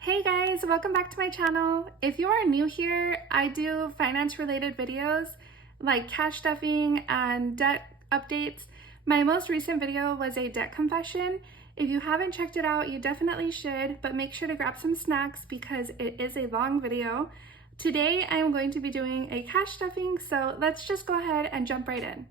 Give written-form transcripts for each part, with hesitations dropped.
Hey guys, welcome back to my channel. If you are new here, I do finance related videos like cash stuffing and debt updates. My most recent video was a debt confession. If you haven't checked it out, you definitely should, but make sure to grab some snacks because it is a long video. Today I am going to be doing a cash stuffing, so let's just go ahead and jump right in.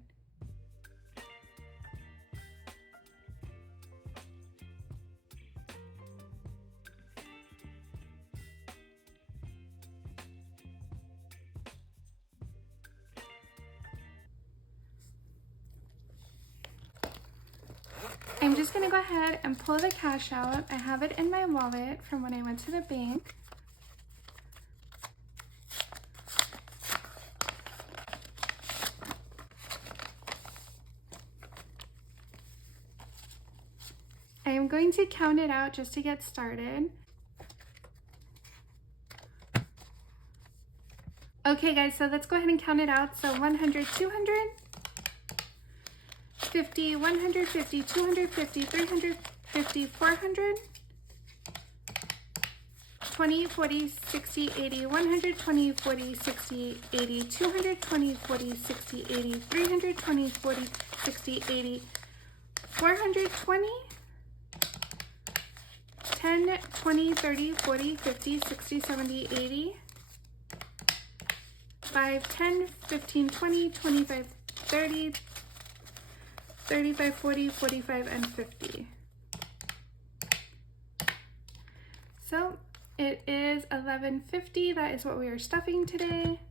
I'm just gonna go ahead and pull the cash out. I have it in my wallet from when I went to the bank. I am going to count it out just to get started. Okay guys, so let's go ahead and count it out. So 100, 200, 50, 150, 250, 350, 400, 20, 40, 60, 80, 120, 40, 60, 80, 220, 40, 60, 80, 320, 40, 60, 80, 420, 10, 20, 30, 40, 50, 60, 70, 80, 5, 10, 15, 20, 25, 30, 35, 40, 45, and 50. So it is 11:50. That is what we are stuffing today.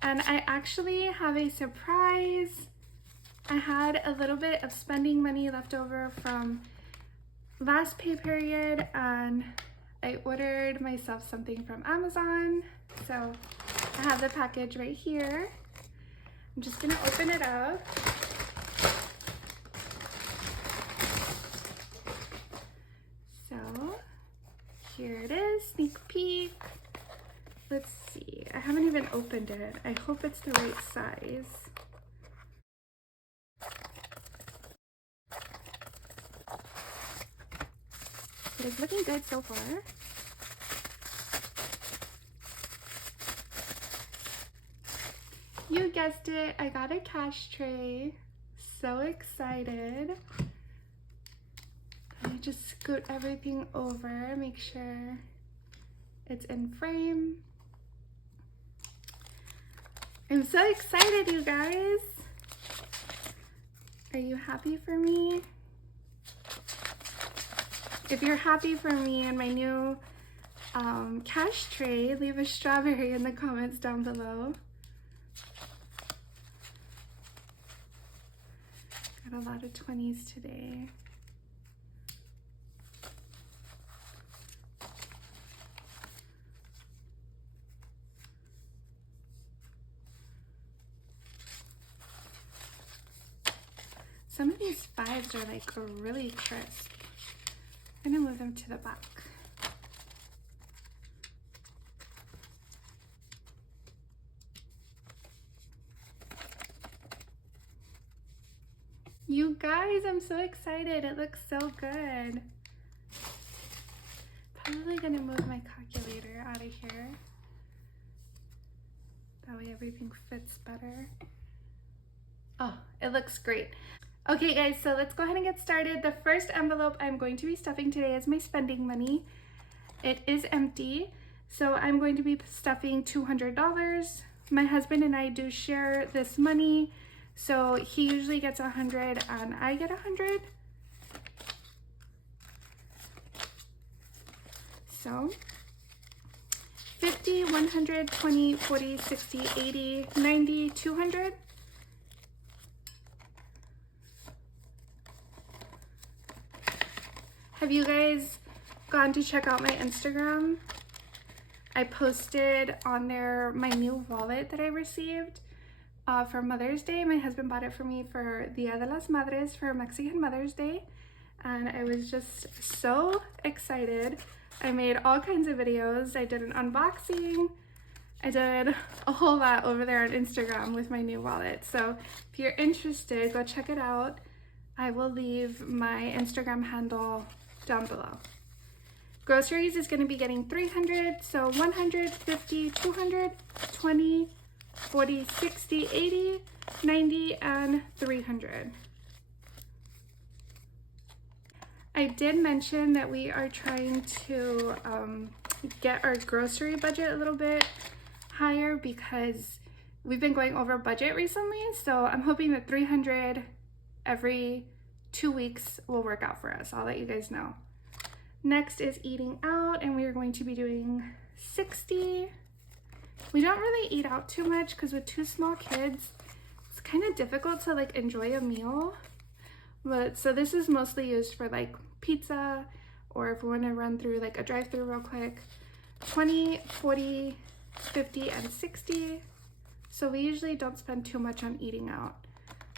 And I actually have a surprise. I had a little bit of spending money left over from last pay period and I ordered myself something from Amazon. So I have the package right here. I'm just gonna open it up. So here it is, sneak peek. Let's see, I haven't even opened it. I hope it's the right size. It is looking good so far. You guessed it, I got a cash tray. So excited. Let me just scoot everything over, make sure it's in frame. I'm so excited, you guys. Are you happy for me? If you're happy for me and my new cash tray, leave a strawberry in the comments down below. Got a lot of 20s today. Some of these 5s are like really crisp. I'm gonna move them to the back. You guys, I'm so excited. It looks so good. Probably gonna move my calculator out of here. That way everything fits better. Oh, it looks great. Okay guys, so let's go ahead and get started. The first envelope I'm going to be stuffing today is my spending money. It is empty, so I'm going to be stuffing $200. My husband and I do share this money, so he usually gets 100 and I get 100. So 50, 100, 20, 40, 60, 80, 90, 200. Have you guys gone to check out my Instagram? I posted on there my new wallet that I received for Mother's Day. My husband bought it for me for Dia de las Madres, for Mexican Mother's Day. And I was just so excited. I made all kinds of videos. I did an unboxing. I did a whole lot over there on Instagram with my new wallet. So if you're interested, go check it out. I will leave my Instagram handle down below. Groceries is going to be getting 300, so 100, 50, 200, 20, 40, 60, 80, 90, and 300. I did mention that we are trying to get our grocery budget a little bit higher because we've been going over budget recently, so I'm hoping that 300 every 2 weeks will work out for us. I'll let you guys know. Next is eating out, and we are going to be doing 60. We don't really eat out too much because with 2 small kids, it's kind of difficult to like enjoy a meal. But so this is mostly used for like pizza, or if we want to run through like a drive-through real quick. 20, 40, 50, and 60. So we usually don't spend too much on eating out.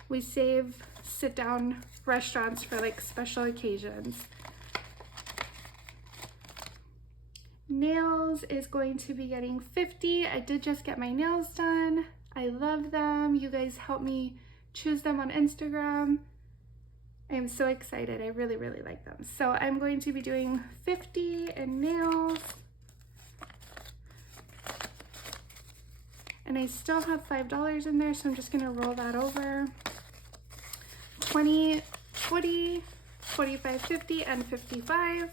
We save sit-down restaurants for like special occasions. Nails is going to be getting 50. I did just get my nails done. I love them. You guys help me choose them on Instagram. I am so excited. I really, really like them. So I'm going to be doing 50 in nails. And I still have $5 in there, so I'm just gonna roll that over. 20, 40, 45, 50, and 55.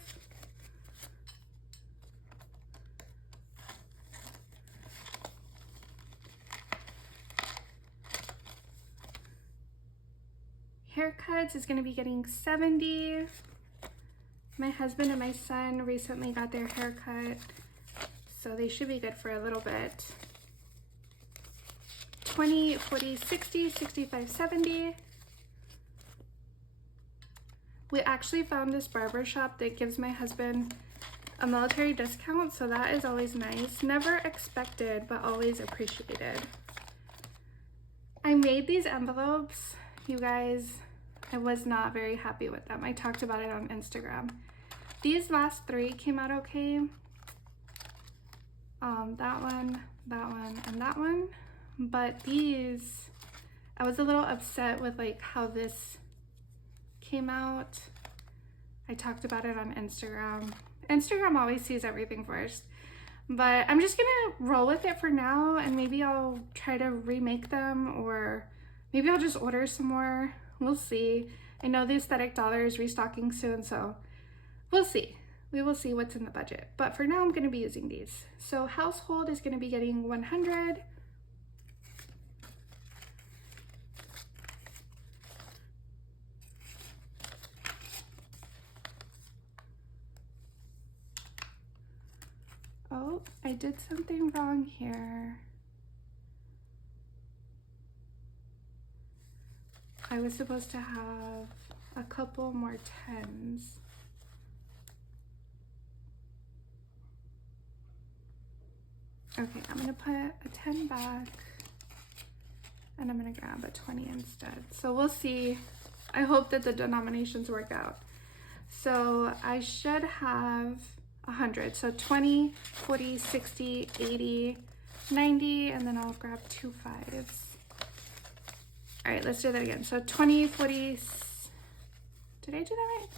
Haircuts is gonna be getting 70. My husband and my son recently got their haircut, so they should be good for a little bit. 20, 40, 60, 65, 70. We actually found this barber shop that gives my husband a military discount, so that is always nice. Never expected, but always appreciated. I made these envelopes, you guys. I was not very happy with them. I talked about it on Instagram. These last 3 came out okay. That one, and that one. But these, I was a little upset with like how this came out. I talked about it on Instagram. Instagram always sees everything first. But I'm just gonna roll with it for now, and maybe I'll try to remake them, or maybe I'll just order some more. We'll see. I know the Aesthetic Dollar is restocking soon, so we'll see. We will see what's in the budget. But for now, I'm gonna be using these. So household is gonna be getting 100. Oh, I did something wrong here. I was supposed to have a couple more 10s. Okay, I'm gonna put a 10 back, and I'm gonna grab a 20 instead. So we'll see. I hope that the denominations work out. So I should have 100. So 20, 40, 60, 80, 90, and then I'll grab 2 5s. All right, let's do that again. So 20, 40, did I do that right?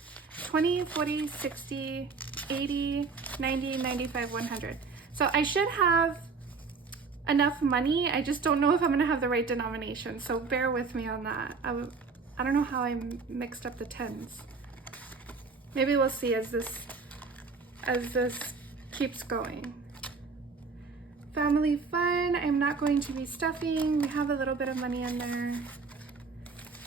20, 40, 60, 80, 90, 95, 100. So I should have enough money. I just don't know if I'm gonna have the right denomination. So bear with me on that. I don't know how I mixed up the 10s. Maybe we'll see as this keeps going. Family fun, I'm not going to be stuffing. We have a little bit of money in there.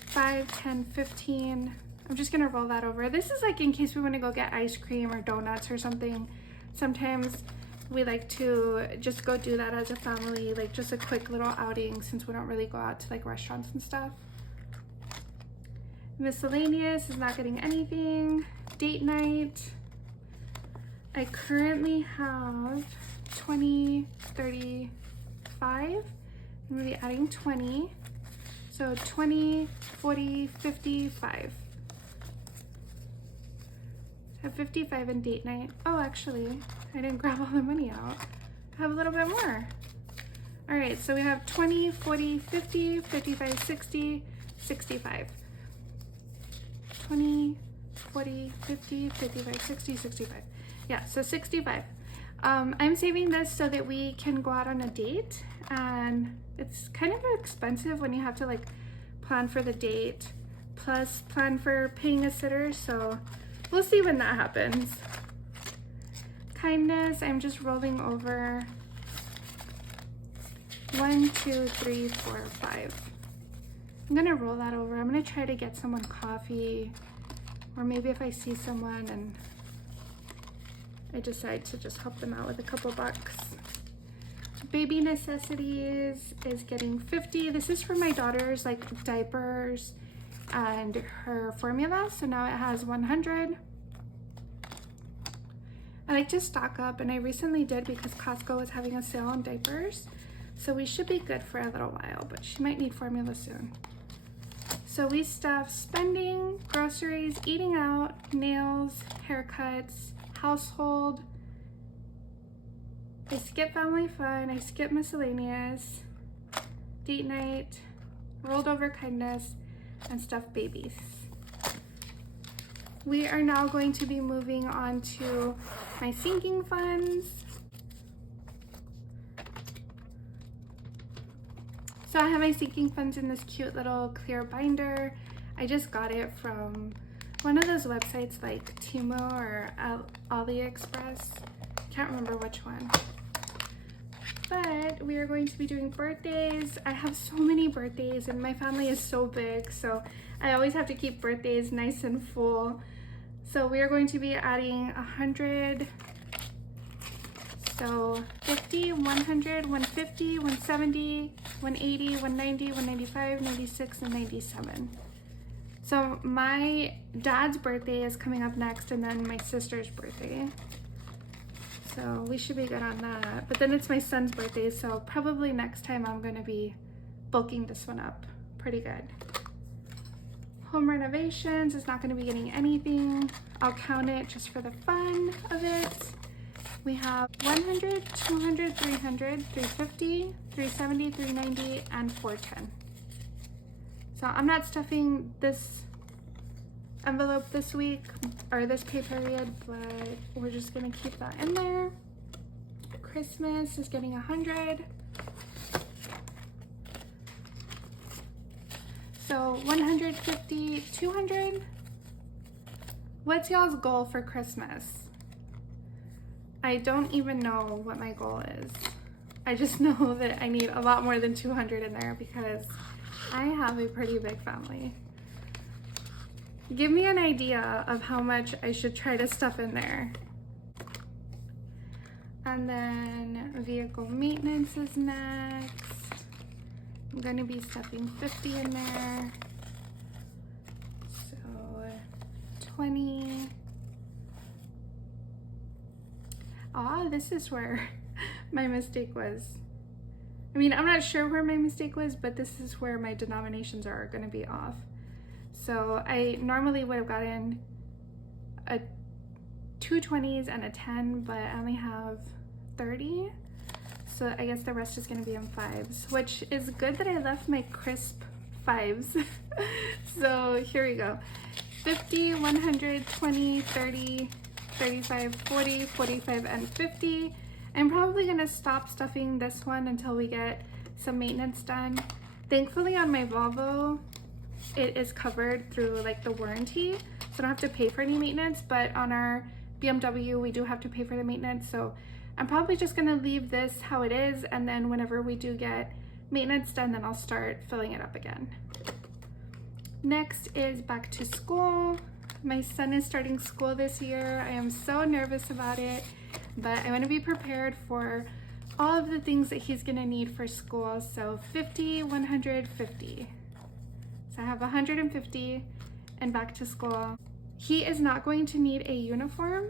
5, 10, 15. I'm just gonna roll that over. This is like in case we wanna go get ice cream or donuts or something. Sometimes we like to just go do that as a family, like just a quick little outing since we don't really go out to like restaurants and stuff. Miscellaneous is not getting anything. Date night. I currently have 20, 35. I'm gonna be adding 20. So 20, 40, 55. I have 55 in date night. Oh, actually, I didn't grab all the money out. I have a little bit more. All right, so we have 20, 40, 50, 55, 60, 65. 20, 40, 50, 55, 60, 65. Yeah, so 65. I'm saving this so that we can go out on a date, and it's kind of expensive when you have to like plan for the date plus plan for paying a sitter, so we'll see when that happens. Kindness, I'm just rolling over 1, 2, 3, 4, 5. I'm gonna roll that over. I'm gonna try to get someone coffee, or maybe if I see someone and I decide to just help them out with a couple bucks. Baby necessities is getting 50. This is for my daughter's like diapers and her formula, so now it has 100. I like to stock up, and I recently did because Costco was having a sale on diapers, so we should be good for a little while, but she might need formula soon. So we stuff spending, groceries, eating out, nails, haircuts, household. I skip family fun, I skip miscellaneous, date night, rolled over kindness, and stuffed babies. We are now going to be moving on to my sinking funds. So I have my sinking funds in this cute little clear binder. I just got it from one of those websites like Temu or AliExpress. Can't remember which one. But we are going to be doing birthdays. I have so many birthdays and my family is so big, so I always have to keep birthdays nice and full. So we are going to be adding 100. So 50, 100, 150, 170, 180, 190, 195, 96, and 97. So my dad's birthday is coming up next, and then my sister's birthday. So we should be good on that. But then it's my son's birthday, so probably next time I'm gonna be bulking this one up pretty good. Home renovations is not gonna be getting anything. I'll count it just for the fun of it. We have 100, 200, 300, 350, 370, 390, and 410. So I'm not stuffing this envelope this week or this pay period, but we're just gonna keep that in there. Christmas is getting 100. So 150, 200. What's y'all's goal for Christmas? I don't even know what my goal is. I just know that I need a lot more than 200 in there because I have a pretty big family. Give me an idea of how much I should try to stuff in there. And then vehicle maintenance is next. I'm gonna be stuffing 50 in there. So 20. Ah, this is where my mistake was. I mean, I'm not sure where my mistake was, but this is where my denominations are gonna be off. So I normally would have gotten a 2 20s and a 10, but I only have 30. So I guess the rest is gonna be in 5s, which is good that I left my crisp 5s. So here we go. 50, 100, 20, 30, 35, 40, 45, and 50. I'm probably gonna stop stuffing this one until we get some maintenance done. Thankfully on my Volvo, it is covered through like the warranty, so I don't have to pay for any maintenance, but on our BMW, we do have to pay for the maintenance. So I'm probably just gonna leave this how it is, and then whenever we do get maintenance done, then I'll start filling it up again. Next is back to school. My son is starting school this year. I am so nervous about it, but I want to be prepared for all of the things that he's gonna need for school. So 50, 100, 50. So I have 150 and back to school. He is not going to need a uniform,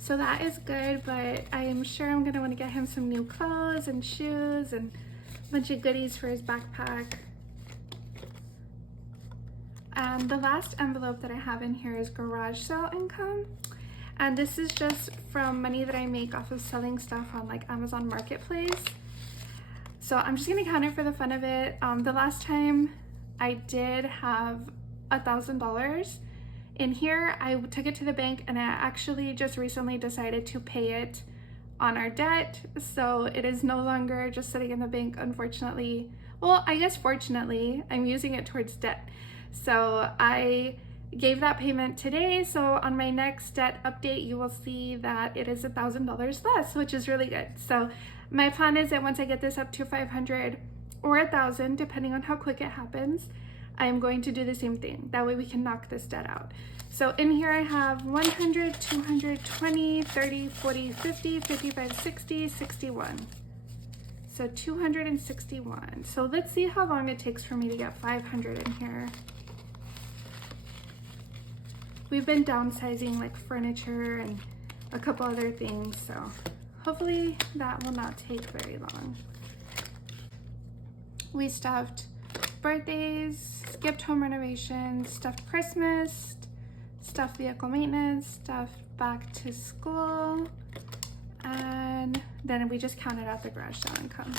so that is good, but I am sure I'm gonna want to get him some new clothes and shoes and a bunch of goodies for his backpack. The last envelope that I have in here is garage sale income, and this is just from money that I make off of selling stuff on like Amazon Marketplace. So I'm just gonna count it for the fun of it. The last time I did have $1,000 in here. I took it to the bank and I actually just recently decided to pay it on our debt. So it is no longer just sitting in the bank, unfortunately. Well, I guess fortunately, I'm using it towards debt. So I gave that payment today. So on my next debt update, you will see that it is $1,000 less, which is really good. So my plan is that once I get this up to 500 or 1,000, depending on how quick it happens, I am going to do the same thing. That way we can knock this debt out. So in here I have 100, 200, 20, 30, 40, 50, 55, 60, 61. So 261. So let's see how long it takes for me to get 500 in here. We've been downsizing like furniture and a couple other things, so hopefully that will not take very long. We stuffed birthdays, skipped home renovations, stuffed Christmas, stuffed vehicle maintenance, stuffed back to school, and then we just counted out the garage sale income.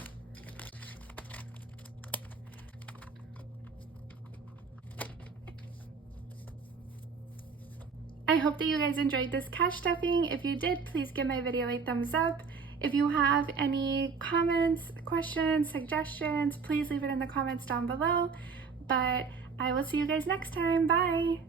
I hope that you guys enjoyed this cash stuffing. If you did, please give my video a thumbs up. If you have any comments, questions, suggestions, please leave it in the comments down below. But I will see you guys next time. Bye.